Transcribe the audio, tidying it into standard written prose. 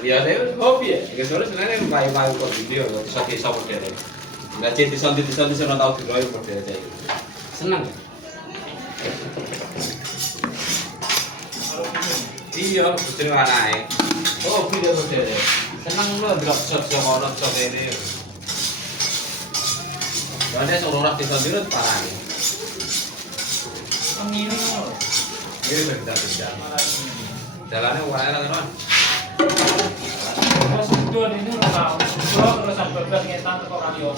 Ya saya hobi ya. Soalnya sebenarnya main-main kok video desa-desa model. Nggak jadi desa-desa sana tahu di luar model aja itu. Senang. Iya, betul anake. Oh, video model. Senang lo drop shot sama orang shot ini. Soalnya seluruh desa itu parah. Ini Ini kita kerja. Jalannya warna kan? Mas itu ini udah terus sampai belas ngetan kok radio.